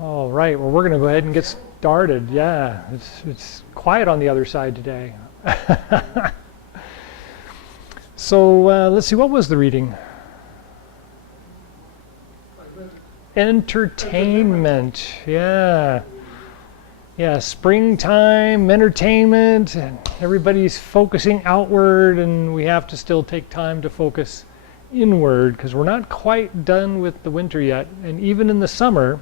All right, well, we're going to go ahead and get started. Yeah, it's quiet on the other side today. So let's see, what was the reading? Entertainment, yeah. Yeah, springtime, entertainment, and everybody's focusing outward, and we have to still take time to focus inward because we're not quite done with the winter yet. And even in the summer,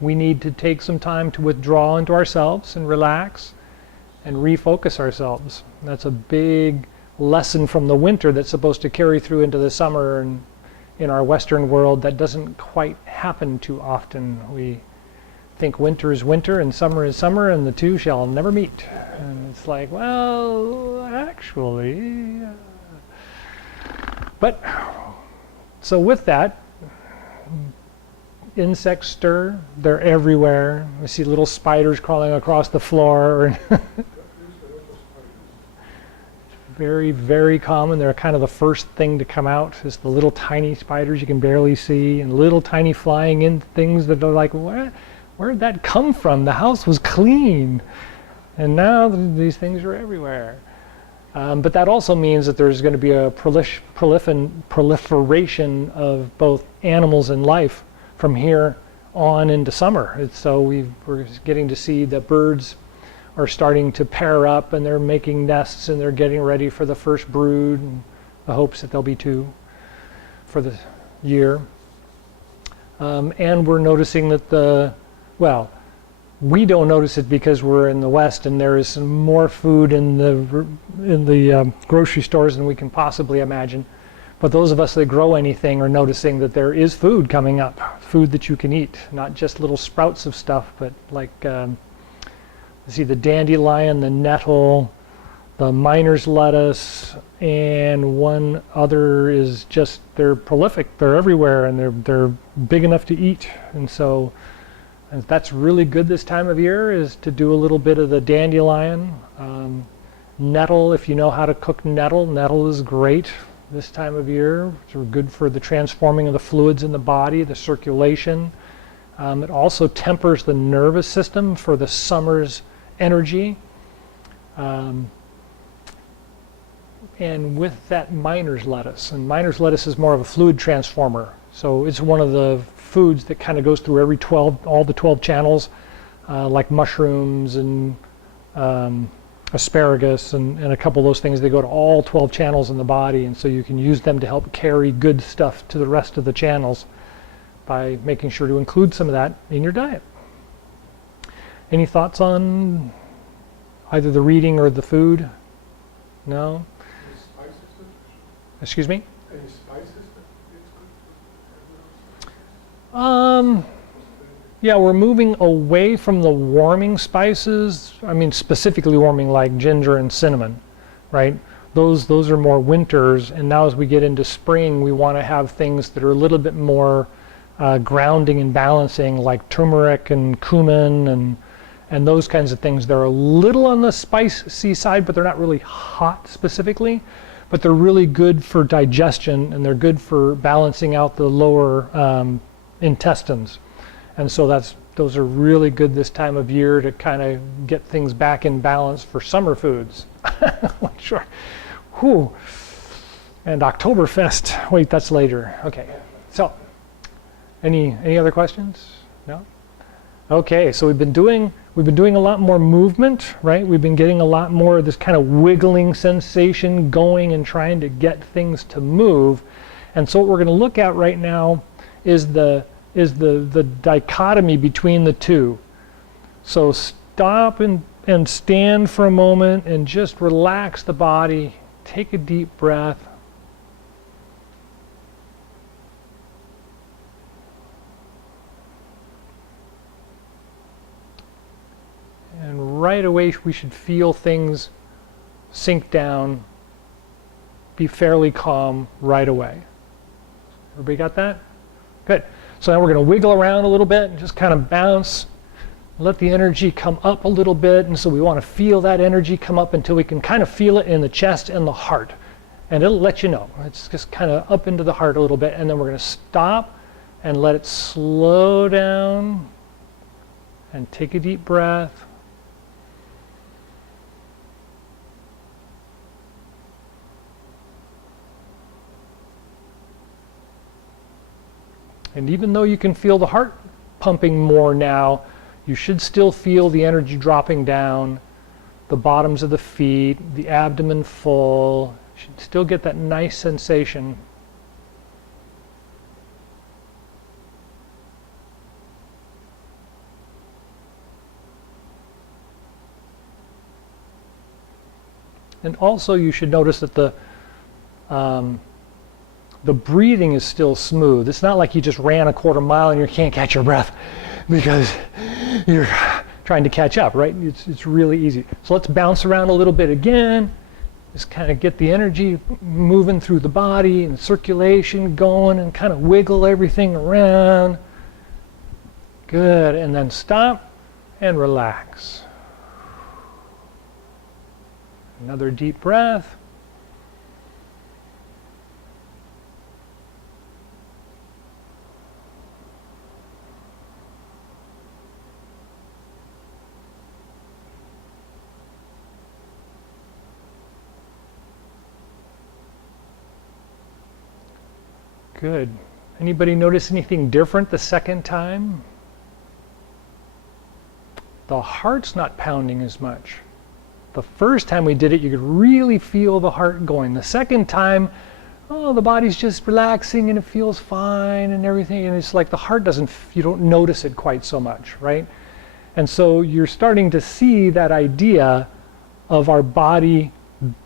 we need to take some time to withdraw into ourselves and relax and refocus ourselves. That's a big lesson from the winter that's supposed to carry through into the summer, and in our Western world that doesn't quite happen too often. We think winter is winter and summer is summer and the two shall never meet. And it's like, well, actually. But, so with that, insects stir, they're everywhere. We see little spiders crawling across the floor. Very, very common. They're kind of the first thing to come out, is the little tiny spiders you can barely see, and little tiny flying in things that are like, where'd that come from? The house was clean. And now these things are everywhere. But that also means that there's going to be a proliferation of both animals and life from here on into summer. So we're getting to see that birds are starting to pair up, and they're making nests, and they're getting ready for the first brood, and the hopes that there'll be 2 for the year. And we're noticing that we don't notice it because we're in the West and there is more food in the grocery stores than we can possibly imagine. But those of us that grow anything are noticing that there is food coming up, food that you can eat, not just little sprouts of stuff, but like see the dandelion, the nettle, the miner's lettuce, and one other is just, they're prolific, they're everywhere, and they're big enough to eat. And so that's really good this time of year, is to do a little bit of the dandelion. Nettle, if you know how to cook nettle is great this time of year. It's good for the transforming of the fluids in the body, the circulation. It also tempers the nervous system for the summer's energy. And with that, miner's lettuce. And miner's lettuce is more of a fluid transformer. So it's one of the foods that kind of goes through all the 12 channels, like mushrooms and asparagus and a couple of those things. They go to all 12 channels in the body, and so you can use them to help carry good stuff to the rest of the channels by making sure to include some of that in your diet. Any thoughts on either the reading or the food? No? Any spices? Excuse me? Any spices? Yeah, we're moving away from the warming spices. I mean, specifically warming like ginger and cinnamon, right? Those are more winters, and now as we get into spring, we want to have things that are a little bit more grounding and balancing, like turmeric and cumin and those kinds of things. They're a little on the spicy side, but they're not really hot specifically, but they're really good for digestion, and they're good for balancing out the lower intestines. And so those are really good this time of year to kind of get things back in balance for summer foods. Sure. Whew. And Oktoberfest, wait, that's later. Okay, so any other questions? No? Okay, so we've been doing a lot more movement, right? We've been getting a lot more of this kind of wiggling sensation going and trying to get things to move. And so what we're going to look at right now is the dichotomy between the two. So stop and stand for a moment and just relax the body. Take a deep breath. And right away we should feel things sink down, be fairly calm right away. Everybody got that? Good. So now we're going to wiggle around a little bit and just kind of bounce, let the energy come up a little bit. And so we want to feel that energy come up until we can kind of feel it in the chest and the heart. And it'll let you know. It's just kind of up into the heart a little bit. And then we're going to stop and let it slow down And take a deep breath. And even though you can feel the heart pumping more now, you should still feel the energy dropping down, the bottoms of the feet, the abdomen full. You should still get that nice sensation. And also you should notice that the breathing is still smooth. It's not like you just ran a quarter mile and you can't catch your breath because you're trying to catch up, right? It's really easy. So let's bounce around a little bit again. Just kind of get the energy moving through the body and circulation going and kind of wiggle everything around. Good. And then stop and relax. Another deep breath. Good. Anybody notice anything different the second time? The heart's not pounding as much. The first time we did it, you could really feel the heart going. The second time, oh, the body's just relaxing and it feels fine and everything. And it's like the heart you don't notice it quite so much, right? And so you're starting to see that idea of our body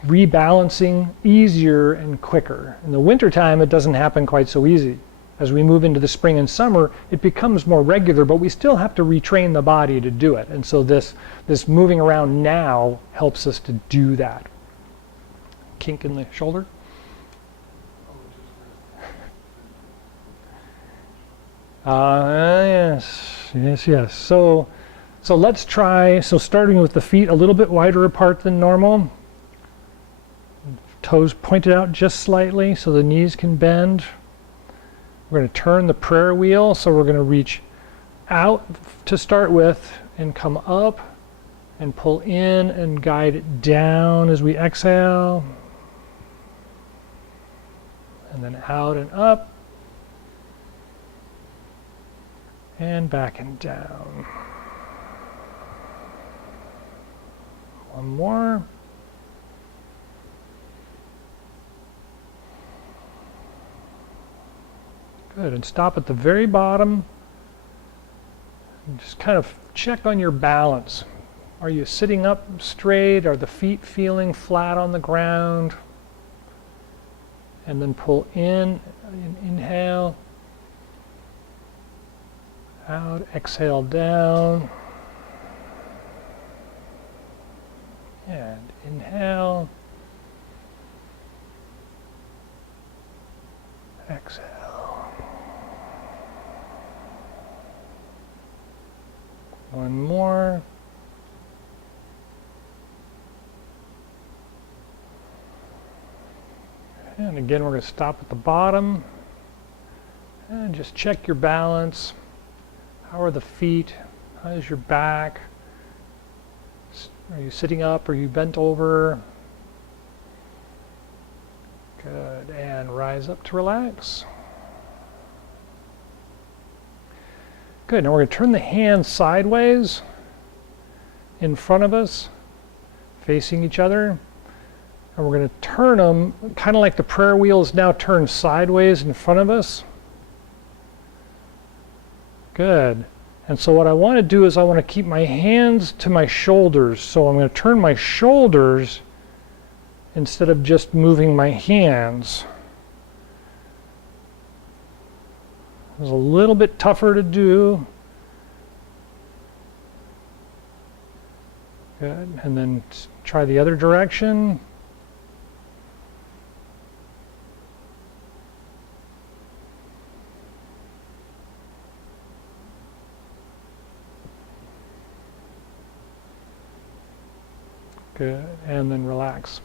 rebalancing easier and quicker. In the wintertime, it doesn't happen quite so easy. As we move into the spring and summer, it becomes more regular, but we still have to retrain the body to do it. And so this moving around now helps us to do that. Kink in the shoulder. Yes. So let's try, starting with the feet a little bit wider apart than normal. Toes pointed out just slightly so the knees can bend. We're going to turn the prayer wheel, so we're going to reach out to start with and come up and pull in and guide it down as we exhale. And then out and up. And back and down. One more. Good, and stop at the very bottom. And just kind of check on your balance. Are you sitting up straight? Are the feet feeling flat on the ground? And then pull in, inhale. Out, exhale down. And inhale. Exhale. One more. And again, we're going to stop at the bottom. And just check your balance. How are the feet? How is your back? Are you sitting up? Are you bent over? Good. And rise up to relax. Good. Now we're going to turn the hands sideways in front of us, facing each other. And we're going to turn them kind of like the prayer wheel is now turned sideways in front of us. Good. And so what I want to do is I want to keep my hands to my shoulders. So I'm going to turn my shoulders instead of just moving my hands. It's a little bit tougher to do. Good. And then try the other direction. Good. And then relax.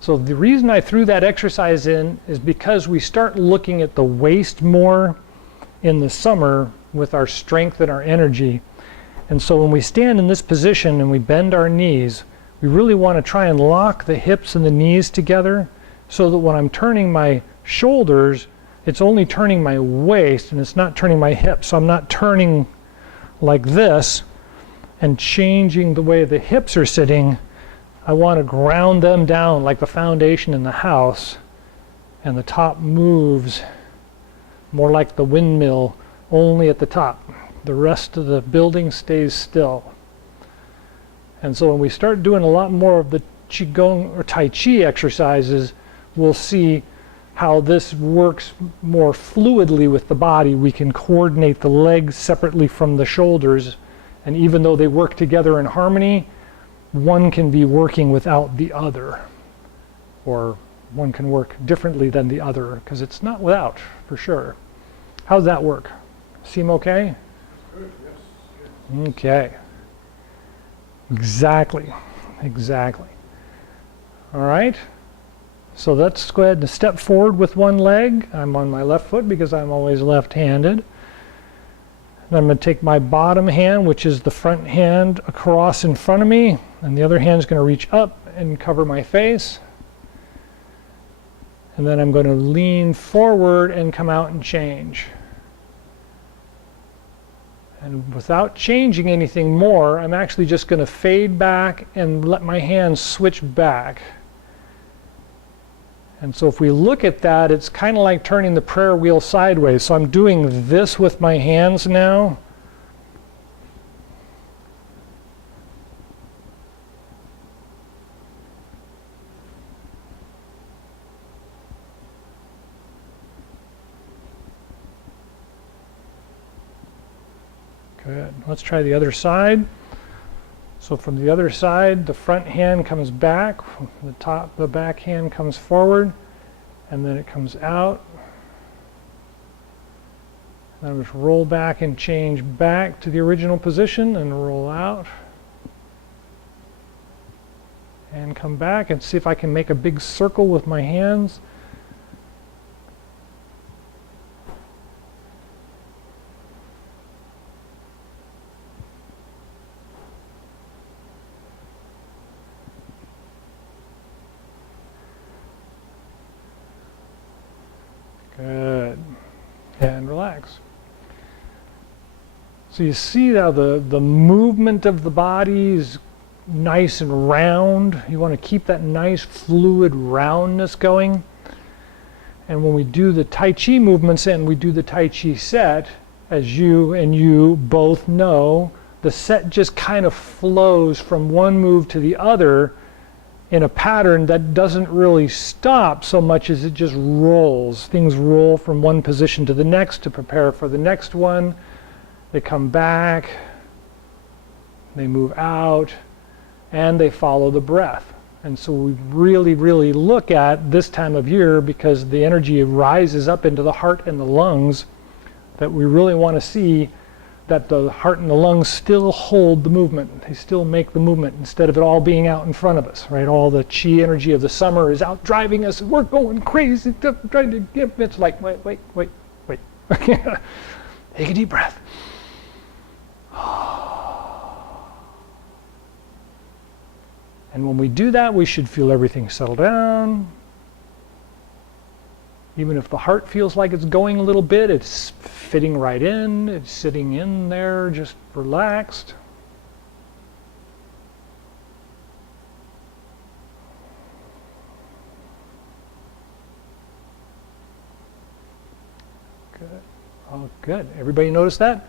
So the reason I threw that exercise in is because we start looking at the waist more in the summer with our strength and our energy. And so when we stand in this position and we bend our knees, we really want to try and lock the hips and the knees together so that when I'm turning my shoulders, it's only turning my waist and it's not turning my hips. So I'm not turning like this and changing the way the hips are sitting. I want to ground them down like the foundation in the house, and the top moves more like the windmill, only at the top. The rest of the building stays still. And so when we start doing a lot more of the Qigong or Tai Chi exercises, we'll see how this works more fluidly with the body. We can coordinate the legs separately from the shoulders, and even though they work together in harmony, one can be working without the other, or one can work differently than the other, because it's not without, for sure. How's that work? Seem okay? Good, yes. Okay. Exactly. All right. So let's go ahead and step forward with one leg. I'm on my left foot because I'm always left-handed. And I'm going to take my bottom hand, which is the front hand, across in front of me, and the other hand is going to reach up and cover my face. And then I'm going to lean forward and come out and change. And without changing anything more, I'm actually just going to fade back and let my hands switch back. And so if we look at that, it's kind of like turning the prayer wheel sideways. So I'm doing this with my hands now. Good. Let's try the other side. So from the other side, the front hand comes back, the back hand comes forward, and then it comes out. Then we just roll back and change back to the original position and roll out. And come back and see if I can make a big circle with my hands. Good. And relax. So you see how the movement of the body is nice and round. You want to keep that nice fluid roundness going. And when we do the Tai Chi movements and we do the Tai Chi set, as you and you both know, the set just kind of flows from one move to the other in a pattern that doesn't really stop so much as it just rolls. Things roll from one position to the next to prepare for the next one. They come back, they move out, and they follow the breath. And so we really, really look at this time of year, because the energy rises up into the heart and the lungs, that we really want to see that the heart and the lungs still hold the movement. They still make the movement instead of it all being out in front of us, right? All the chi energy of the summer is out driving us. We're going crazy, trying to get, it's like, wait. Take a deep breath. And when we do that, we should feel everything settle down. Even if the heart feels like it's going a little bit, it's fitting right in, it's sitting in there, just relaxed. Good. Oh, good. Everybody notice that?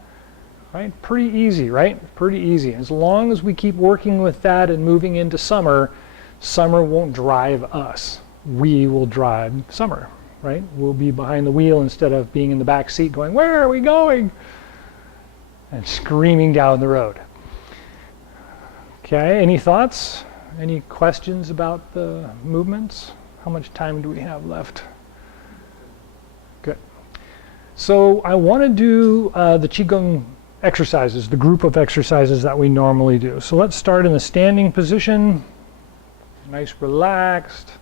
Right? Pretty easy, right? Pretty easy. As long as we keep working with that and moving into summer, summer won't drive us. We will drive summer. Right? We'll be behind the wheel instead of being in the back seat going, where are we going? And screaming down the road. Okay, any thoughts? Any questions about the movements? How much time do we have left? Good. So I want to do the Qigong exercises, the group of exercises that we normally do. So let's start in the standing position. Nice, relaxed.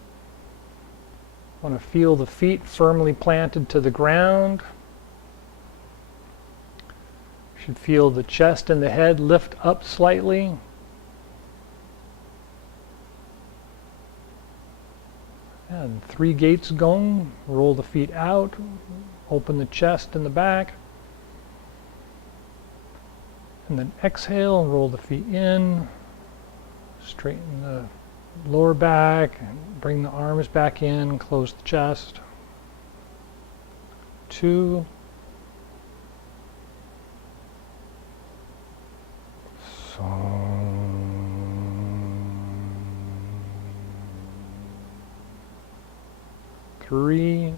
Want to feel the feet firmly planted to the ground. should feel the chest and the head lift up slightly. And 3 gates Gong. Roll the feet out. Open the chest and the back. And then exhale, roll the feet in. Straighten the lower back. Bring the arms back in. Close the chest. 2. Three.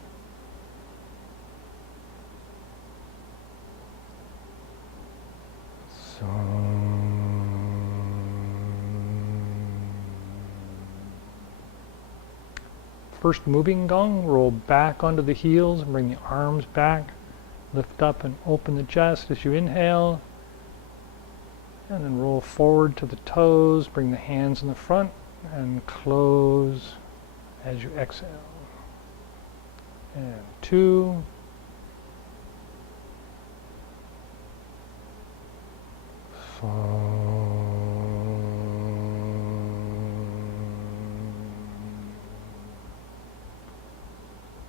First moving Gong, roll back onto the heels and bring the arms back. Lift up and open the chest as you inhale. And then roll forward to the toes, bring the hands in the front and close as you exhale. And 2.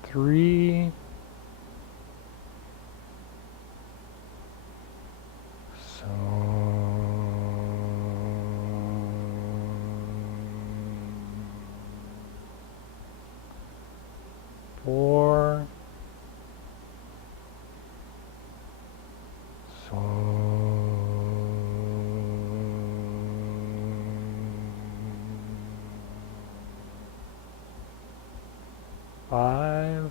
Three. Four. 5.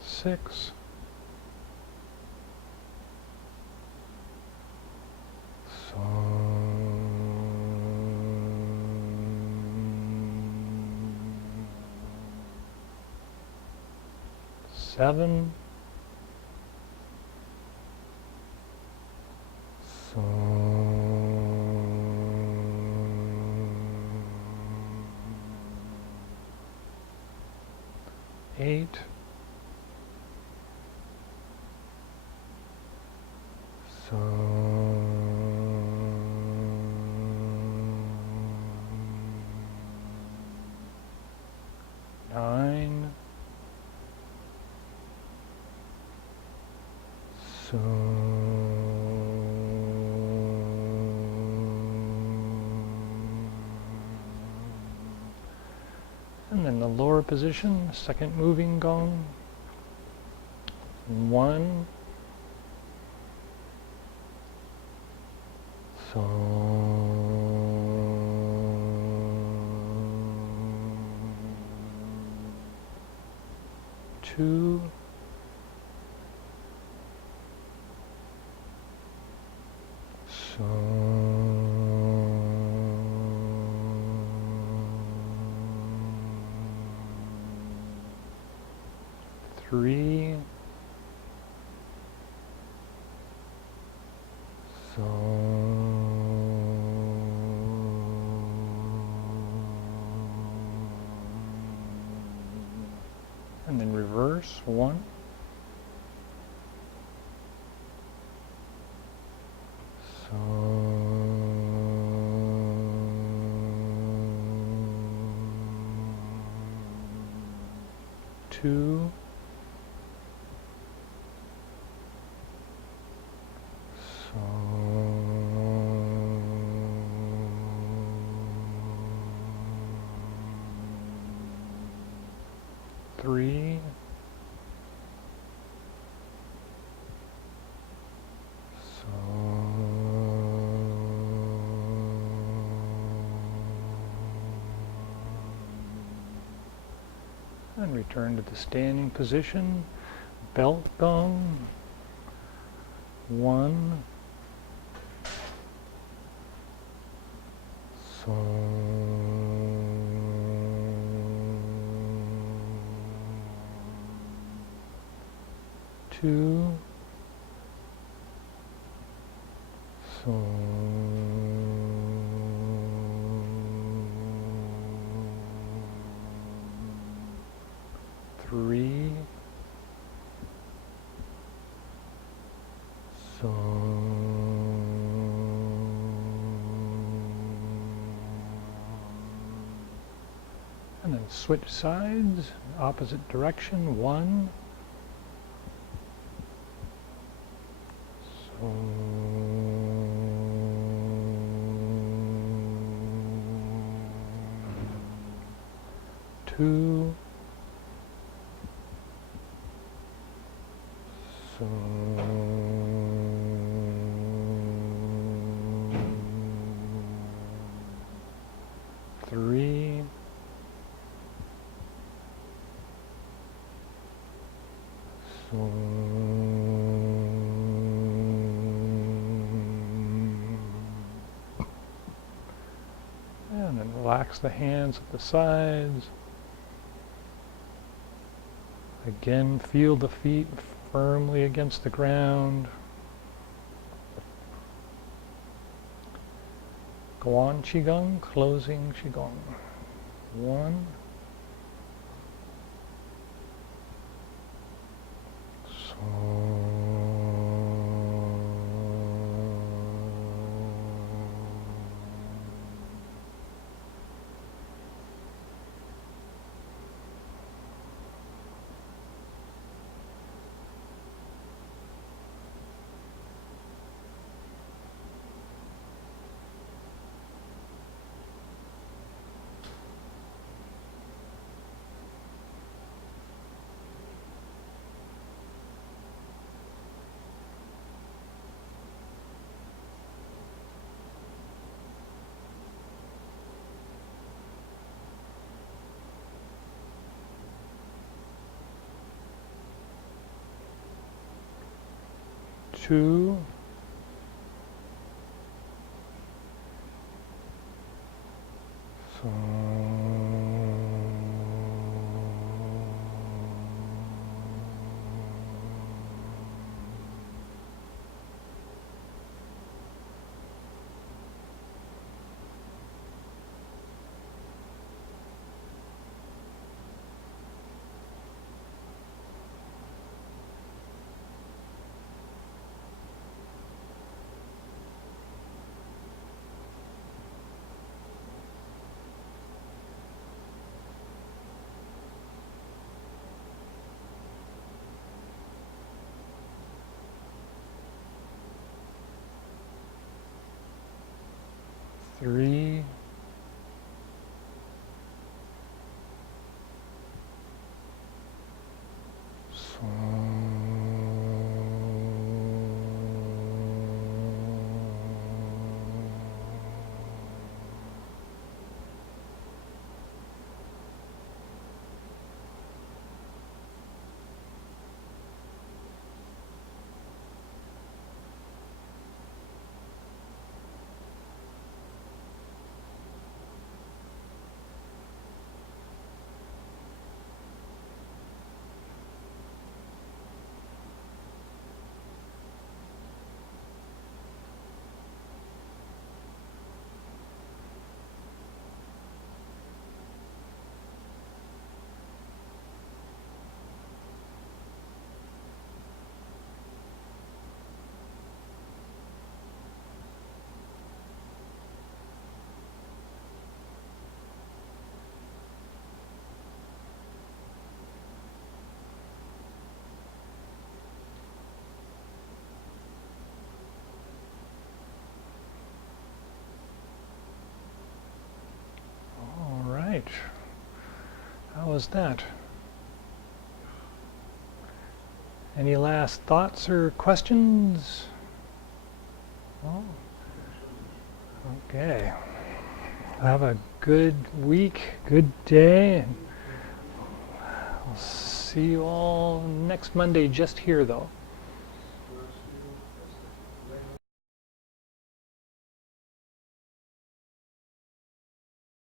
6. 7. 8. 9. 'And then the lower position, second moving Gong. 1. 2. 3. 'And then reverse. 1. 2. 3. 'And return to the standing position. Belt Gong. 1. 2. 3. And then switch sides, opposite direction, 1. 2. Three. And then relax the hands at the sides. Again, feel the feet firmly against the ground. Go on, Qigong, closing Qigong. 1. Two. Three. Right. How was that? Any last thoughts or questions? Oh. Okay. Have a good week, good day. And I'll see you all next Monday, just here though.